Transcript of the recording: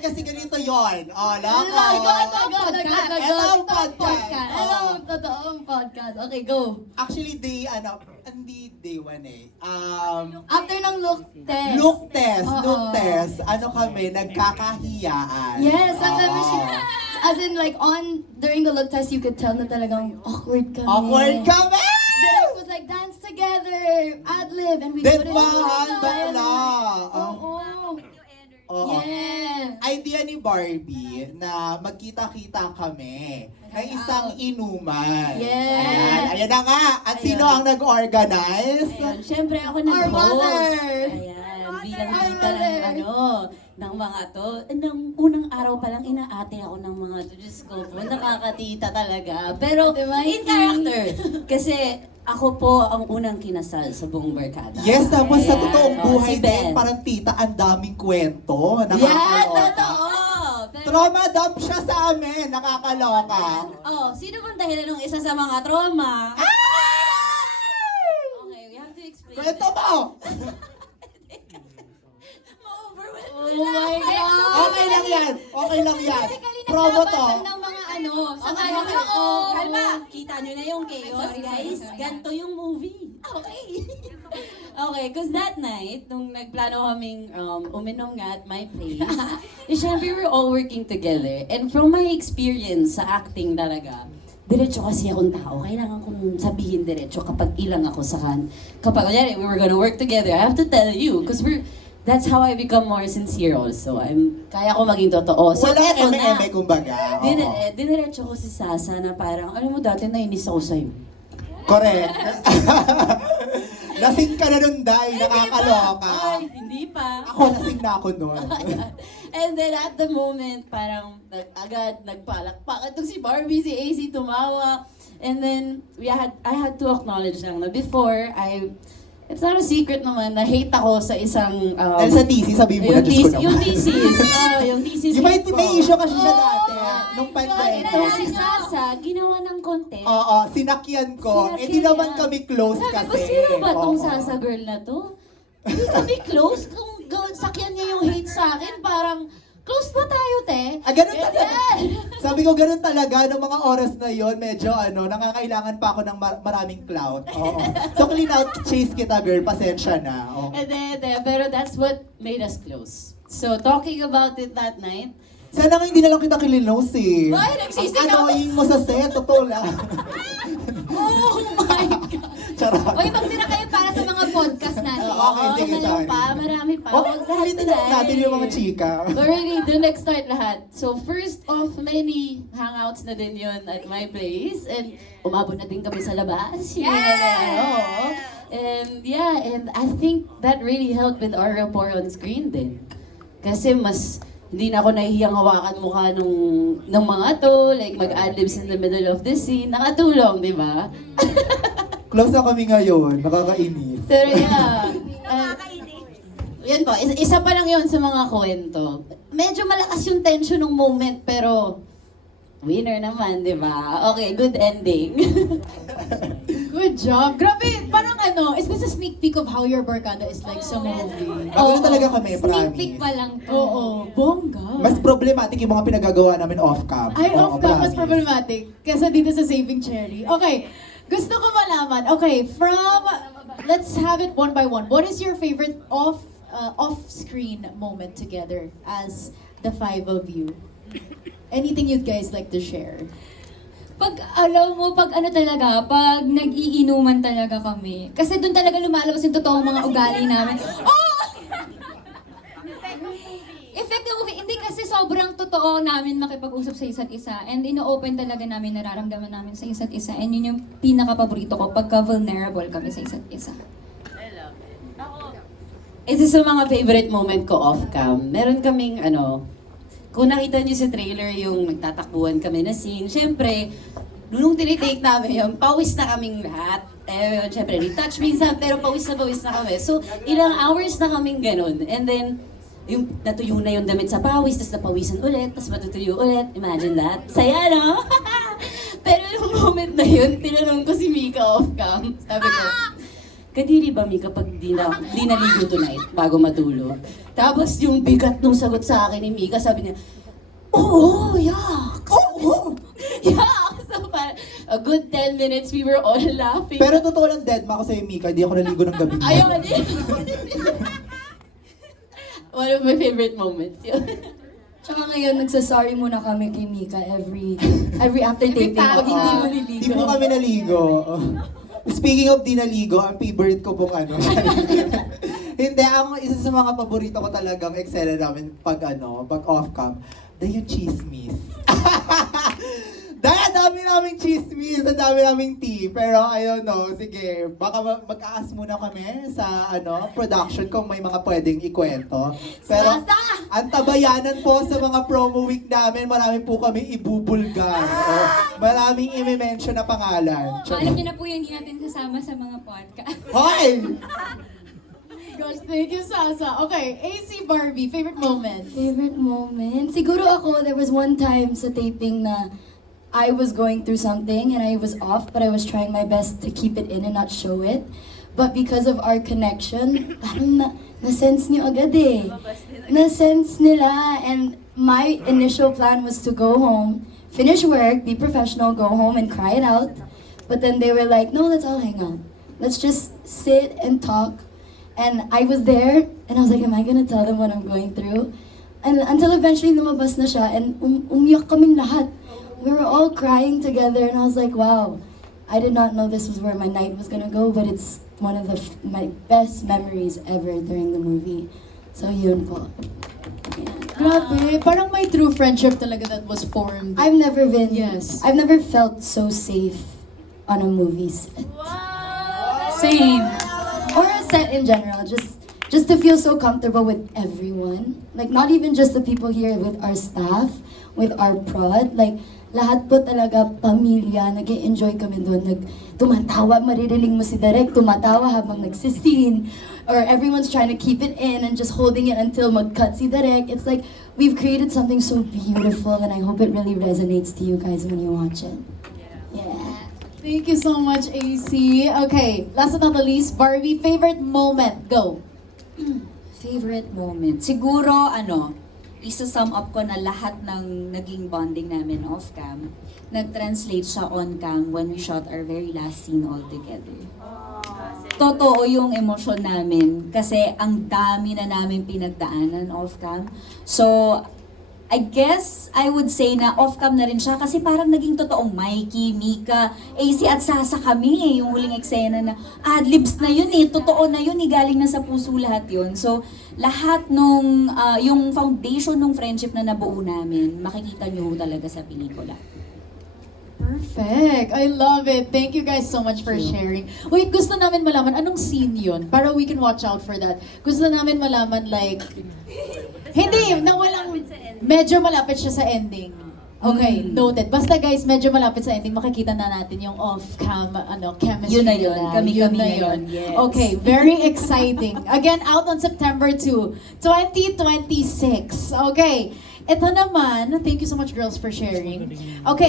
kasi ganito yon. Oh, Go, Ito ang podcast. Ano ang totoong podcast? Okay, go. Actually, hindi day one eh. After ng look test. Look test, Oo. look test. Ano kami, nagkakahiyaan. Yes, ang dami Oo. siya. As in, like, during the look test, you could tell na talagang awkward kami. Awkward kami! Then it was like, dance together, ad-lib, and we Then couldn't mahanda na. Oo. Oo. Yes. Idea ni Barbie na magkita-kita kami ng isang inuman. Yes. Ayan na nga. At sino ang nag-organize? Ayun, syempre ako Our nag-host. mother. Ayan, bilang Our tita ng mga to. Nung unang araw pa lang, inaate ako ng mga to. Diyos ko po, nakakatita talaga. Pero Diba, in character. Kasi ako po ang unang kinasal sa buong barkada. Yes, tapos sa Ayan, totoong buhay si din, Ben. parang tita, ang daming kwento. Yan, Nakakaloka. totoo! Pero, Trauma dump siya sa amin. Nakakaloka. sino bang dahilan ng isa sa mga trauma? Okay, we have to explain. Kwento mo! Ma-overwhelm Oh my God! Okay lang yan. Okay lang yan. Basically, Promo to. nagpapatal ng mga ano, sa Okay, kanya. okay. Oo. Kalma. Kita nyo na yung chaos, Sorry, guys. sorry. Ganto yung movie. Okay. Okay, because that night, nung nagplano kaming uminom nga at my place, syempre we were all working together. And from my experience sa acting talaga, diretso kasi akong tao. Kailangan kong sabihin diretso kapag ilang ako sa kapag kunyari, we were gonna work together, I have to tell you. Because that's how I become more sincere also. Kaya ko maging totoo. So, Wala eto na. eme-eme, kumbaga. Oo. Diniretso ko si Sasa na parang, alam mo dati nainis ako sa'yo. Correct. Lasing ka na nun, Day. Nakakaloka. Ay, hindi pa. Ako, lasing na ako nun. And then at the moment, parang agad nagpalakpak. Itong si Barbie, si AC tumawa. And then, I had to acknowledge lang na before, it's not a secret naman na hate ako sa isang... Dahil sa thesis, sabihin mo na, Diyos ko naman. Yung thesis. Yung thesis. Di ba hate ko. may issue kasi siya dati? Nung Ito pandemic. si Sasa, ginawa ng content. Oo, sinakyan ko. Eh, di Sinakyan naman niya. kami close Sabi kasi. ko, sino ba tong Oo. Sasa girl na to? Hindi kami close. Kung sakyan niya yung hate sa akin, parang, close ba tayo, te? Ah, ganun talaga. Ganyan. Sabi ko, ganun talaga. Noong mga oras na yon medyo nangangailangan pa ako ng maraming clout. Oo. So, clean out, chase kita, girl. Pasensya na. Oo. And then, pero that's what made us close. So, talking about it that night, Sana nga hindi na lang kita kilinos eh. Ay, nagsisigaw. Ang annoying mo sa set, totoo lang. oh my God! Charot. Uy, magtira kayo para sa mga podcast natin. Okay, sige, sorry. Marami pa. Okay, ulitin na natin yung mga chika. Already, doon nag-start lahat. So, first of many hangouts na din yun at my place. And umabot na din kami sa labas. And yeah, and I think that really helped with our rapport on screen din. Kasi hindi na ako nahihiyang hawakan mukha ng mga to, like mag-adlibs in the middle of the scene. Nakatulong, di ba? Close na kami ngayon, nakakainis. Pero yeah. Yan po, isa pa lang yun sa mga kwento. Medyo malakas yung tension ng moment, pero winner naman, di ba? Okay, good ending. Good job. Grabe, parang is this a sneak peek of how your barkada is like sa movie? Bago na talaga kami, Sneak peek promise. pa lang to. Oo, bongga. Mas problematic yung mga pinagagawa namin off-cam. Ay, Oo, off-cam mas promise. problematic. Kesa dito sa Saving Cherry. Okay, gusto ko malaman. Okay, let's have it one by one. What is your favorite off-screen moment together as the five of you? Anything you guys like to share? Pag talaga, pag nag-iinuman talaga kami. Kasi doon talaga lumalabas yung totoong mga ugali namin. Oh! Effect ng movie. Hindi kasi sobrang totoo namin makipag-usap sa isa't isa. And ino-open talaga namin nararamdaman namin sa isa't isa. And yun yung pinaka-paborito ko pagka vulnerable kami sa isa't isa. Isa sa mga favorite moment ko off-cam, meron kaming kung nakita niyo sa trailer yung nagtatakbuhan kami na scene, syempre, nung tinitake namin yun, pawis na kaming lahat. Syempre, retouch minsan, pero pawis na kami. So, ilang hours na kaming ganun. And then, yung natuyo na yung damit sa pawis, tapos napawisan ulit, tapos matutuyo ulit. Imagine that. Saya, no? Pero yung moment na yun, tinanong ko si Mika off-cam. Sabi ko, kadiri ba mi kapag di naligo tonight bago matulog? Tapos yung bigat nung sagot sa akin ni Mika, sabi niya, oo, yak! Oo! Yak! So, a good 10 minutes, we were all laughing. Pero totoo lang, dead ma ako sa'yo, Mika. Hindi ako naligo ng gabi. Ayaw ka din. One of my favorite moments yun. Tsaka ngayon, nagsasorry muna kami kay Mika every after taping. time. Pag hindi mo Hindi niligo. po kami naligo. Speaking of di naligo, ang favorite ko pong ano. Hindi, ang isa sa mga paborito ko talagang eksena namin pag off-cam, dahil yung chismis. Dahil ang dami naming chismis, ang dami naming tea. Pero ayun no, sige, baka mag-aas muna kami sa production kung may mga pwedeng ikwento. Pero ang tabayanan po sa mga promo week namin, marami po kami ibubulgar. Maraming i-mention na pangalan. Alam niyo na po yung hindi natin kasama sa mga podcast. Hoy! Gosh, thank you, Sasa. Okay, AC Barbie, favorite moment. Favorite moment? Siguro ako, there was one time sa taping na I was going through something and I was off, but I was trying my best to keep it in and not show it. But because of our connection, parang na-sense niyo agad eh. Na-sense nila, and my initial plan was to go home, finish work, be professional, go home and cry it out. But then they were like, no, let's all hang out. Let's just sit and talk. And I was there, and I was like, am I gonna tell them what I'm going through? And until eventually lumabas na siya, and umiyak kaming lahat. We were all crying together, and I was like, wow, I did not know this was where my night was gonna go, but it's one of my best memories ever during the movie. So yun po. Yeah. Grabe, parang may true friendship talaga that was formed. I've never been, Yes. I've never felt so safe on a movie set. Same. Or a set in general, just to feel so comfortable with everyone. Like, not even just the people here, with our staff, with our prod, like, lahat po talaga pamilya, nag-enjoy kami doon, tumatawa, maririnig mo si Direk, tumatawa habang nagsiscene, or everyone's trying to keep it in and just holding it until mag-cut si Direk. It's like, we've created something so beautiful, and I hope it really resonates to you guys when you watch it. Yeah. Thank you so much, AC. Okay, last but not the least, Barbie, favorite moment. Go. Favorite moment? Siguro, isa-sum up ko na lahat ng naging bonding namin off-cam, nag-translate siya on-cam when we shot our very last scene all together. Totoo yung emosyon namin kasi ang dami na namin pinagdaanan off-cam. So, I guess I would say na off-cam na rin siya kasi parang naging totoong Mikey, Mika, AC at Sasa kami eh. Yung huling eksena na adlibs na yun eh. Totoo na yun eh. Galing na sa puso lahat yun. So, lahat nung, yung foundation ng friendship na nabuo namin, makikita nyo talaga sa pelikula. Perfect. I love it. Thank you guys so much for sharing. Wait, gusto namin malaman, anong scene yun? Para we can watch out for that. Gusto namin malaman like, hindi, na walang, medyo malapit siya sa ending. Okay, noted. Basta guys, medyo malapit sa ending, makikita na natin yung off-cam, chemistry Yun na yun. nila. Kami-kami Yun na yun. Yes. Okay, very exciting. Again, out on September 2, 2026. Okay, ito naman, thank you so much girls for sharing. Okay.